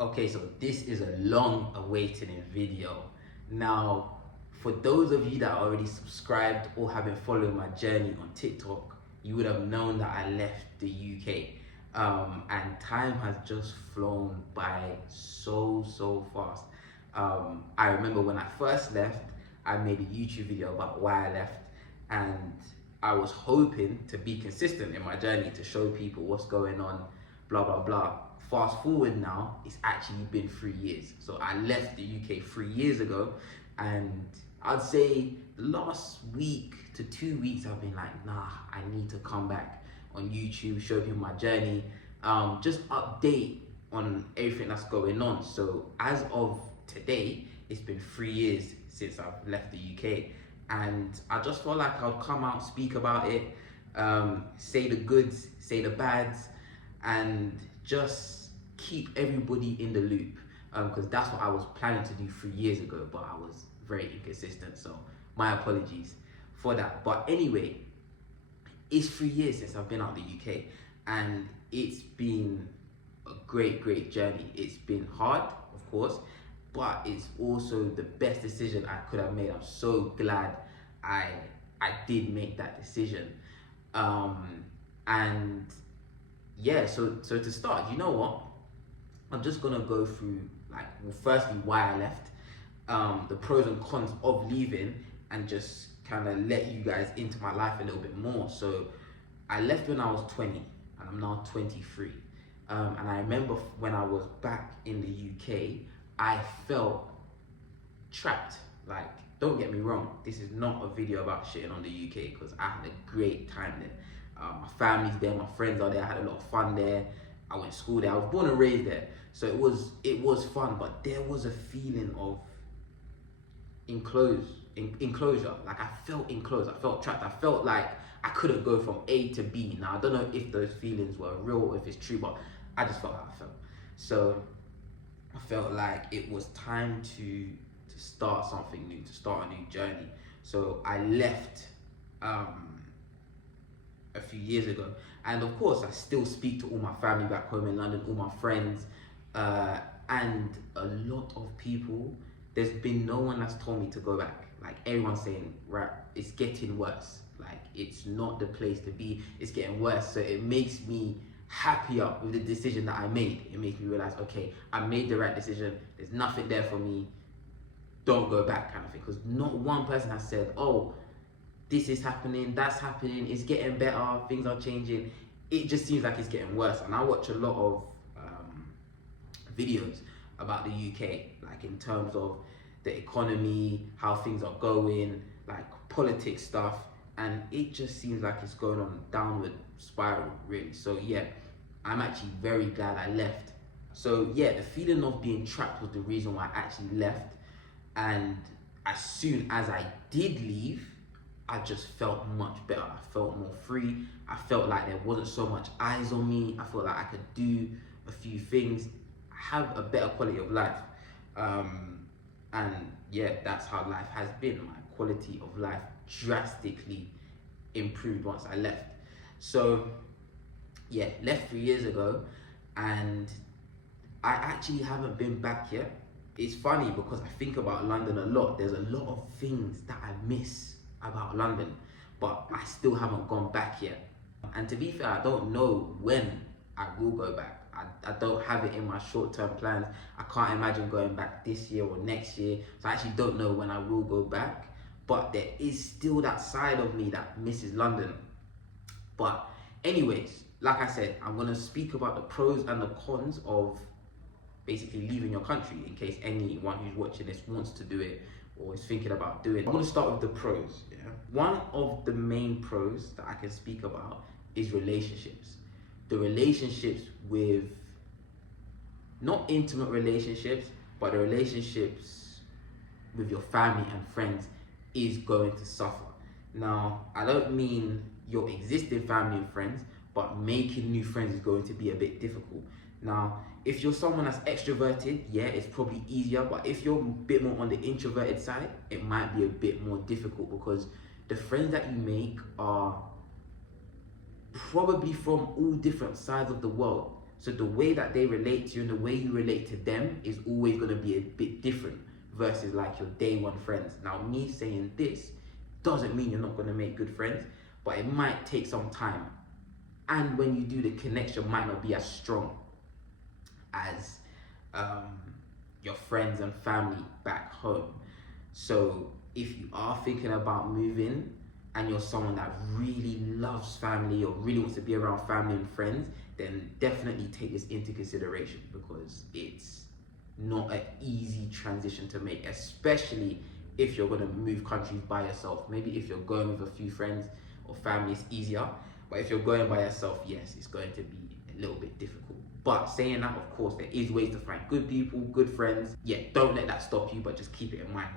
Okay, so this is a long awaited video. Now, for those of you that are already subscribed or have been following my journey on TikTok, you would have known that I left the UK. And time has just flown by so fast. I remember when I first left, I made a YouTube video about why I left, and I was hoping to be consistent in my journey to show people what's going on, blah blah blah. Fast forward now, it's actually been 3 years. So I left the UK 3 years ago, and I'd say the last week to 2 weeks I've been like, nah, I need to come back on YouTube, show people my journey, just update on everything that's going on. So as of today, it's been 3 years since I've left the UK, and I just felt like I'd come out, speak about it, say the goods, say the bads, and just keep everybody in the loop, because that's what I was planning to do 3 years ago, but I was very inconsistent, so my apologies for that. But anyway, it's 3 years since I've been out of the UK, and it's been a great journey. It's been hard, of course, but it's also the best decision I could have made. I'm so glad I did make that decision. And yeah, so to start, you know what, I'm just gonna go through, like, well, firstly why I left, the pros and cons of leaving, and just kind of let you guys into my life a little bit more. So I left when I was 20, and I'm now 23. And I remember when I was back in the UK, I felt trapped. Like, don't get me wrong, this is not a video about shitting on the UK, because I had a great time there. My family's there, my friends are there, I had a lot of fun there. I went to school there, I was born and raised there. So it was fun, but there was a feeling of enclosure. Like, I felt enclosed, I felt trapped, I felt like I couldn't go from A to B. Now, I don't know if those feelings were real or if it's true, but I just felt how I felt. So I felt like it was time to start something new, to start a new journey. So I left a few years ago, and of course I still speak to all my family back home in London, all my friends, and a lot of people. There's been no one that's told me to go back. Like, everyone's saying, right, it's getting worse, like, it's not the place to be, it's getting worse. So it makes me happier with the decision that I made. It makes me realize, okay, I made the right decision, there's nothing there for me, don't go back, kind of thing. Because not one person has said, oh, this is happening, that's happening, it's getting better, things are changing. It just seems like it's getting worse. And I watch a lot of videos about the UK, like in terms of the economy, how things are going, like politics stuff, and it just seems like it's going on a downward spiral, really. So yeah, I'm actually very glad I left. So yeah, the feeling of being trapped was the reason why I actually left. And as soon as I did leave, I just felt much better. I felt more free. I felt like there wasn't so much eyes on me. I felt like I could do a few things, have a better quality of life. And yeah, that's how life has been. My quality of life drastically improved once I left. So yeah, left 3 years ago, and I actually haven't been back yet. It's funny because I think about London a lot. There's a lot of things that I miss about London, but I still haven't gone back yet. And to be fair, I don't know when I will go back. I don't have it in my short-term plans. I can't imagine going back this year or next year. So I actually don't know when I will go back. But there is still that side of me that misses London. But anyways, like I said, I'm gonna speak about the pros and the cons of basically leaving your country, in case anyone who's watching this wants to do it or is thinking about doing it. I'm gonna start with the pros. Yeah? One of the main pros that I can speak about is relationships. The relationships with, not intimate relationships, but the relationships with your family and friends is going to suffer. Now, I don't mean your existing family and friends, but making new friends is going to be a bit difficult. Now, if you're someone that's extroverted, yeah, it's probably easier, but if you're a bit more on the introverted side, it might be a bit more difficult, because the friends that you make are probably from all different sides of the world. So the way that they relate to you and the way you relate to them is always going to be a bit different versus like your day one friends. Now, me saying this doesn't mean you're not going to make good friends, but it might take some time. And when you do, the connection might not be as strong as your friends and family back home. So if you are thinking about moving and you're someone that really loves family or really wants to be around family and friends, then definitely take this into consideration, because it's not an easy transition to make, especially if you're going to move countries by yourself. Maybe if you're going with a few friends or family, it's easier. But if you're going by yourself, yes, it's going to be a little bit difficult. But saying that, of course, there is ways to find good people, good friends. Yeah, don't let that stop you, but just keep it in mind.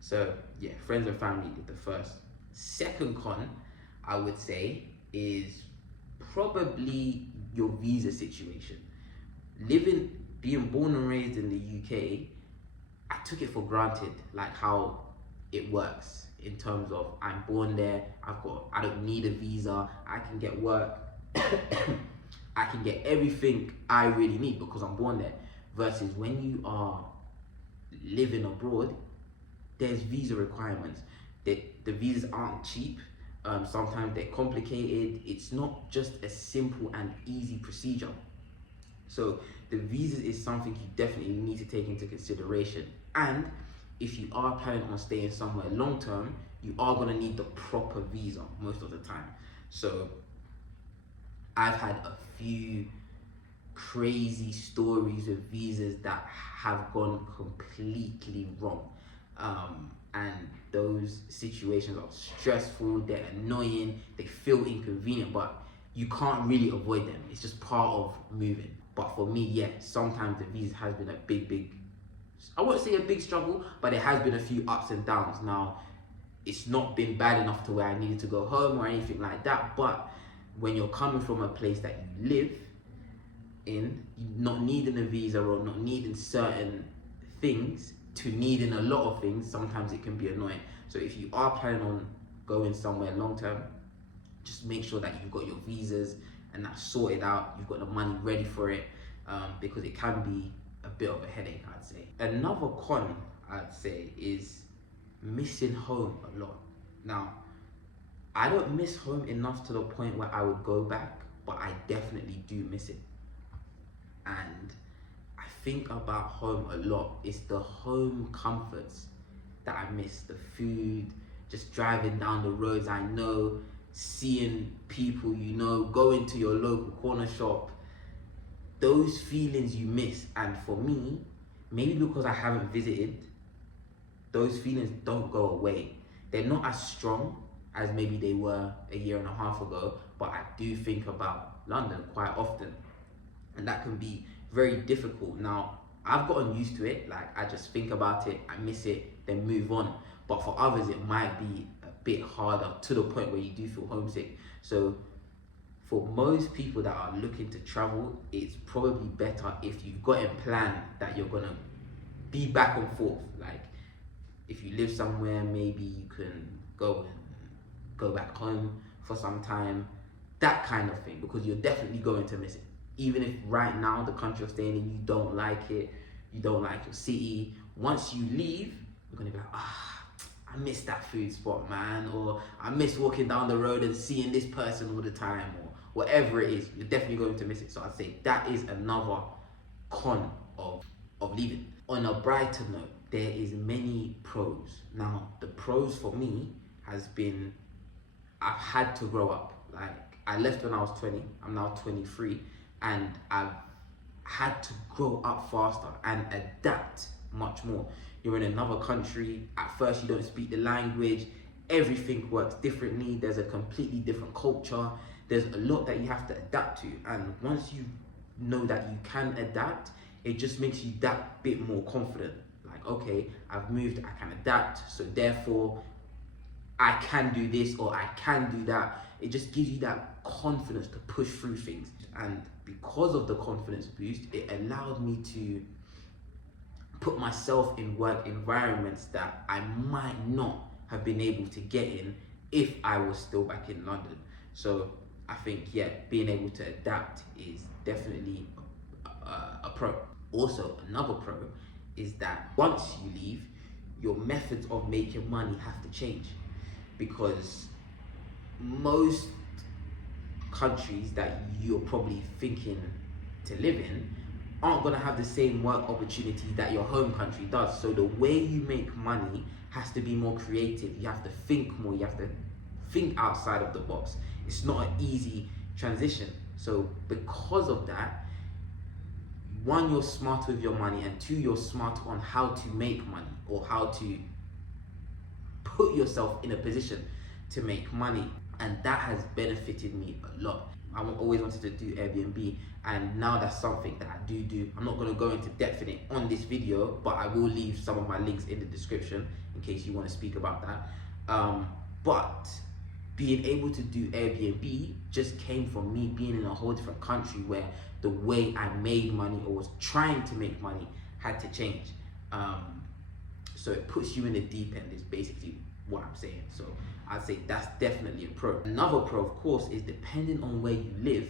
So yeah, friends and family is the first. Second con, I would say, is probably your visa situation. Being born and raised in the UK, I took it for granted, like how it works in terms of I'm born there, I don't need a visa, I can get work, I can get everything I really need because I'm born there. Versus when you are living abroad, there's visa requirements. The visas aren't cheap. Sometimes they're complicated. It's not just a simple and easy procedure. So the visa is something you definitely need to take into consideration. And if you are planning on staying somewhere long term, you are going to need the proper visa most of the time. So I've had a few crazy stories with visas that have gone completely wrong. And those situations are stressful, they're annoying, they feel inconvenient, but you can't really avoid them. It's just part of moving. But for me, yeah, sometimes the visa has been a big, I won't say a big struggle, but it has been a few ups and downs. Now, it's not been bad enough to where I needed to go home or anything like that, but when you're coming from a place that you live in, not needing a visa or not needing certain things to needing a lot of things, sometimes it can be annoying. So if you are planning on going somewhere long term, just make sure that you've got your visas and that's sorted out, you've got the money ready for it, because it can be a bit of a headache, I'd say. Another con, I'd say, is missing home a lot. Now, I don't miss home enough to the point where I would go back, but I definitely do miss it. And I think about home a lot. It's the home comforts that I miss. The food, just driving down the roads I know, seeing people you know, going to your local corner shop. Those feelings you miss. And for me, maybe because I haven't visited, those feelings don't go away. They're not as strong as maybe they were a year and a half ago, but I do think about London quite often. And that can be very difficult. Now, I've gotten used to it. Like, I just think about it, I miss it, then move on. But for others, it might be a bit harder to the point where you do feel homesick. So for most people that are looking to travel, it's probably better if you've got a plan that you're gonna be back and forth. Like, if you live somewhere, maybe you can go back home for some time, that kind of thing, because you're definitely going to miss it. Even if right now the country you're staying in, you don't like it, you don't like your city, once you leave, you're gonna be like, I miss that food spot, man, or I miss walking down the road and seeing this person all the time, or whatever it is, you're definitely going to miss it. So I'd say that is another con of leaving. On a brighter note, there is many pros. Now, the pros for me has been, I've had to grow up. Like, I left when I was 20, I'm now 23, and I've had to grow up faster and adapt much more. You're in another country, at first you don't speak the language, everything works differently, there's a completely different culture, there's a lot that you have to adapt to, and once you know that you can adapt, it just makes you that bit more confident. Like, okay, I've moved, I can adapt, so therefore I can do this or I can do that. It just gives you that confidence to push through things. And because of the confidence boost, it allowed me to put myself in work environments that I might not have been able to get in if I was still back in London. So I think, yeah, being able to adapt is definitely a a pro. Also, another pro is that once you leave, your methods of making money have to change, because most countries that you're probably thinking to live in aren't going to have the same work opportunities that your home country does. So the way you make money has to be more creative. You have to think more, you have to think outside of the box. It's not an easy transition. So because of that, one, you're smarter with your money, and two, you're smarter on how to make money, or how to put yourself in a position to make money. And that has benefited me a lot. I always wanted to do Airbnb, and now that's something that I do. I'm not going to go into depth in it on this video, but I will leave some of my links in the description in case you want to speak about that. But being able to do Airbnb just came from me being in a whole different country where the way I made money, or was trying to make money, had to change. So it puts you in the deep end is basically what I'm saying. So I'd say that's definitely a pro. Another pro, of course, is depending on where you live,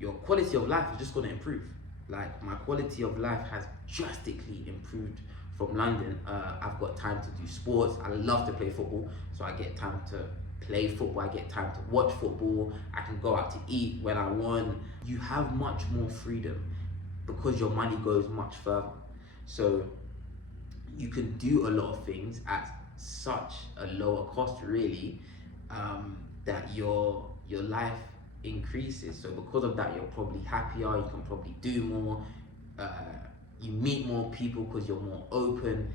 your quality of life is just going to improve. Like, my quality of life has drastically improved from London. I've got time to do sports. I love to play football, so I get time to play football, I get time to watch football, I can go out to eat when I want. You have much more freedom because your money goes much further. So you can do a lot of things at such a lower cost, really, that your life increases. So because of that, you're probably happier, you can probably do more, you meet more people because you're more open.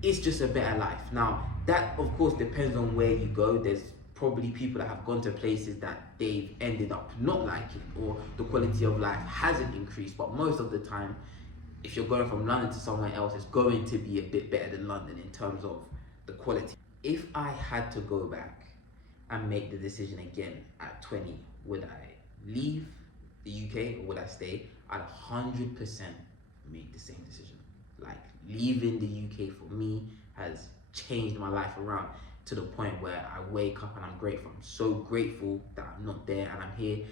It's just a better life. Now, that of course depends on where you go. There's probably people that have gone to places that they've ended up not liking, or the quality of life hasn't increased. But most of the time, if you're going from London to somewhere else, it's going to be a bit better than London in terms of the quality. If I had to go back and make the decision again at 20, would I leave the UK or would I stay? I'd 100% make the same decision. Like, leaving the UK for me has changed my life around to the point where I wake up and I'm grateful. I'm so grateful that I'm not there and I'm here.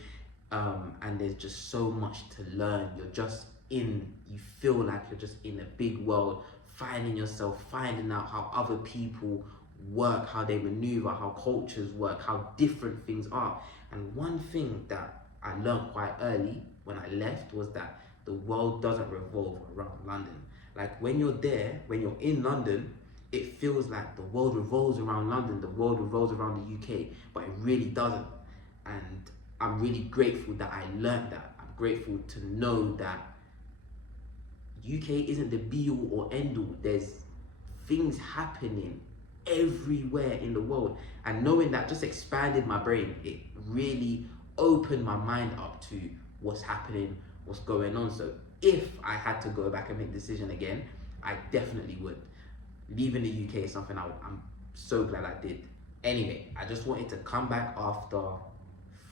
And there's just so much to learn. You feel like you're just in a big world, finding yourself, finding out how other people work, how they maneuver, how cultures work, how different things are. And one thing that I learned quite early when I left was that the world doesn't revolve around London. Like, when you're there, when you're in London, it feels like the world revolves around London, the world revolves around the UK, but it really doesn't. And I'm really grateful that I learned that. I'm grateful to know that UK isn't the be all or end all. There's things happening everywhere in the world. And knowing that just expanded my brain. It really opened my mind up to what's happening, what's going on. So if I had to go back and make a decision again, I definitely would. Leaving the UK is something I'm so glad I did. Anyway, I just wanted to come back after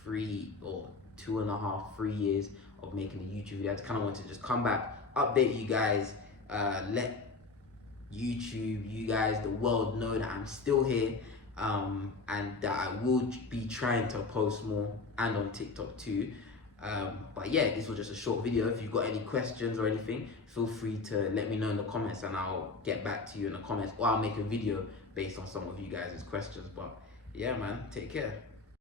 3 or 2.5, 3 years of making a YouTube video. I just kind of wanted to just come back, update you guys, let YouTube, you guys, the world know that I'm still here, and that I will be trying to post more, and on TikTok too. But yeah, this was just a short video. If you've got any questions or anything, feel free to let me know in the comments and I'll get back to you in the comments, or I'll make a video based on some of you guys' questions. But yeah, man, take care.